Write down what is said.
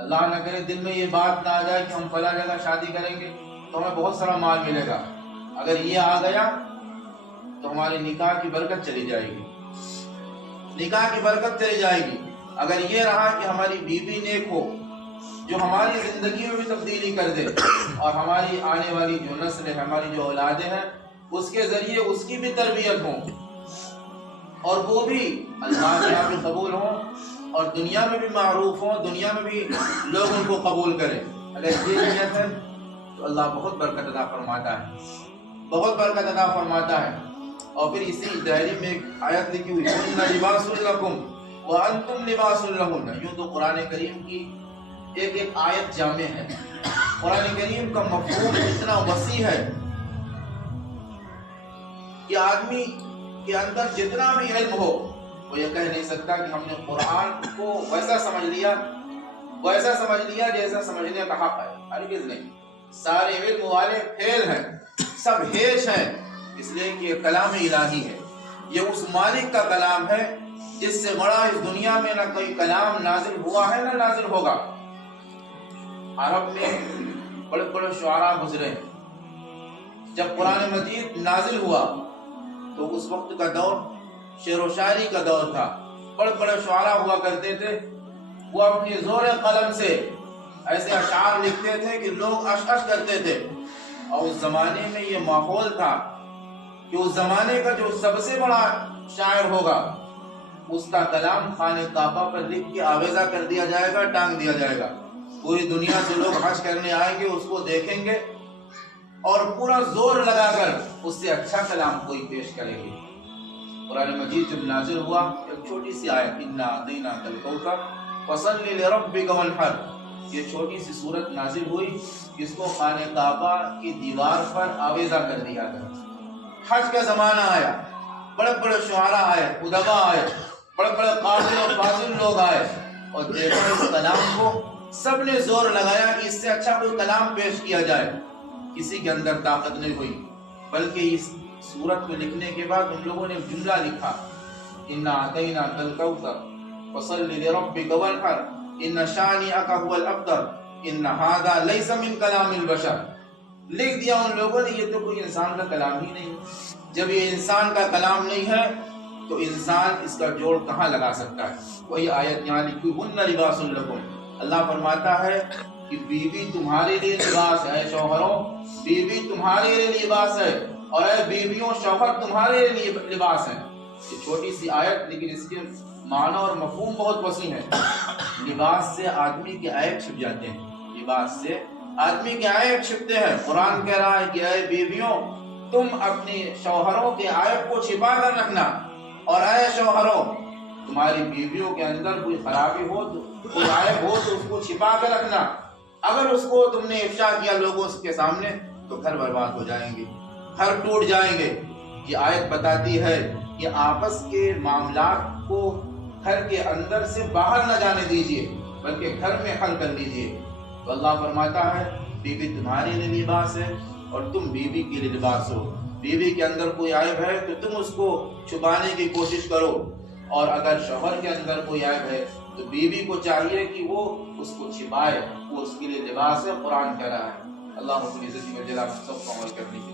اللہ نہ کرے دل میں یہ بات نہ آ جائے کہ ہم فلاں جگہ شادی کریں گے تو ہمیں بہت سارا مال ملے گا، اگر یہ آ گیا تو ہماری نکاح کی برکت چلی جائے گی، نکاح کی برکت چلی جائے گی۔ اگر یہ رہا کہ ہماری بیوی نیک ہو جو ہماری زندگی میں بھی تبدیلی کر دے اور ہماری آنے والی جو نسل ہے، ہماری جو اولادیں ہیں، اس کے ذریعے اس کی بھی تربیت ہو اور وہ بھی اللہ کے یہاں بھی قبول ہوں اور دنیا میں بھی معروف ہوں، دنیا میں بھی لوگ ان کو قبول کریں، اگر یہ نیت ہے تو اللہ بہت برکت عطا فرماتا ہے، بہت برکت عطا فرماتا ہے۔ اور پھر اسی ڈائری میں ایک آیت لکھی ہوئی ہے لباس لکم وانتم لباس لہن۔ یوں تو قرآن کریم کی ایک ایک آیت جامع ہے، قرآن کریم کا مفہوم اتنا وسیع ہے کہ آدمی کے اندر جتنا بھی علم ہو وہ یہ کہہ نہیں سکتا کہ ہم نے قرآن کو ویسا سمجھ لیا جیسا سمجھنے کا حق ہے، ہرگز نہیں۔ سارے علم والے فیل ہیں، سب ہیش ہیں، اس لیے کہ یہ کلام الہی ہے، یہ اس مالک کا کلام ہے جس سے بڑا اس دنیا میں نہ کوئی کلام نازل ہوا ہے نہ نازل ہوگا۔ عرب میں بڑے بڑے شعراء گزرے ہیں، جب قرآن مجید نازل ہوا تو اس وقت کا دور شعر و شاعری کا دور تھا، بڑے بڑے شعراء ہوا کرتے تھے، وہ اپنی زور قلم سے ایسے اشعار لکھتے تھے کہ لوگ عش عش کرتے تھے۔ اور اس زمانے میں یہ ماحول تھا کہ اس زمانے کا جو سب سے بڑا شاعر ہوگا اس کا کلام خانہ کعبہ پر لکھ کے آویزہ کر دیا جائے گا، ٹانگ دیا جائے گا، پوری دنیا سے لوگ حج کرنے آئیں گے، اس کو دیکھیں گے اور پورا زور لگا کر اس سے اچھا کلام کوئی پیش کریں گے۔ قرآن مجید جب نازل ہوا ایک چھوٹی سی آیت انا اعطیناک الکوثر فصل لربک وانحر، یہ چھوٹی سی صورت نازل ہوئی جس کو خانہ کعبہ کی دیوار پر آویزہ کر دیا گیا۔ حج کا زمانہ آیا، بڑے بڑے شعراء آئے، ادبا آئے، بڑے بڑے قابل اور فاضل لوگ آئے اور دیکھا اس کلام کو، سب نے زور لگایا کہ اس سے اچھا کوئی کلام پیش کیا جائے، کسی کے اندر طاقت نہیں ہوئی، بلکہ اس سورت کو لکھنے کے بعد ان لوگوں نے جملہ لکھا انا اعطیناک الکوثر فصل لربک وانحر ان شانئک هو الابتر ان هذا ليس من کلام البشر۔ لکھ دیا ان لوگوں نے یہ تو کوئی انسان کا کلام ہی نہیں، جب یہ انسان کا کلام نہیں ہے تو انسان اس کا جوڑ کہاں لگا سکتا ہے۔ وہی آیت یہاں لکھی ہن لباس لکم، اللہ فرماتا ہے کہ بیوی تمہارے لیے لباس ہے، شوہروں بیوی تمہارے لیے لباس ہے اور اے بیویوں شوہر تمہارے لیے لباس ہے۔ یہ چھوٹی سی آیت لیکن اس کے معنی اور مفہوم بہت وسیع ہے۔ لباس سے آدمی کے عیب چھپ جاتے ہیں، لباس سے آدمی کے عیب چھپتے ہیں۔ قرآن کہہ رہا ہے کہ اے بیویوں تم اپنے شوہروں کے عیب کو چھپا کر رکھنا، اور اے شوہروں تمہاری بیویوں کے اندر کوئی خرابی ہو تو کوئی عیب ہو تو اس کو چھپا کر رکھنا، اگر اس کو تم نے افشا کیا لوگوں کے سامنے تو گھر برباد ہو جائیں گے، گھر ٹوٹ جائیں گے۔ یہ آیت بتاتی ہے کہ آپس کے معاملات کو گھر کے اندر سے باہر نہ جانے دیجیے بلکہ گھر میں حل کر لیجیے۔ تو اللہ فرماتا ہے بیوی تمہارے لیے لباس ہے اور تم بیوی کے لیے لباس ہو۔ بیوی کے اندر کوئی عیب ہے تو تم اس کو چھپانے کی کوشش کرو، اور اگر شوہر کے اندر کوئی عیب ہے تو بیوی کو چاہیے کہ وہ اس کو چھپائے، وہ اس کے لیے لباس ہے، قرآن کہہ رہا ہے۔ اللہ رب العزت و جلالہ سب کو عمل کرنے کی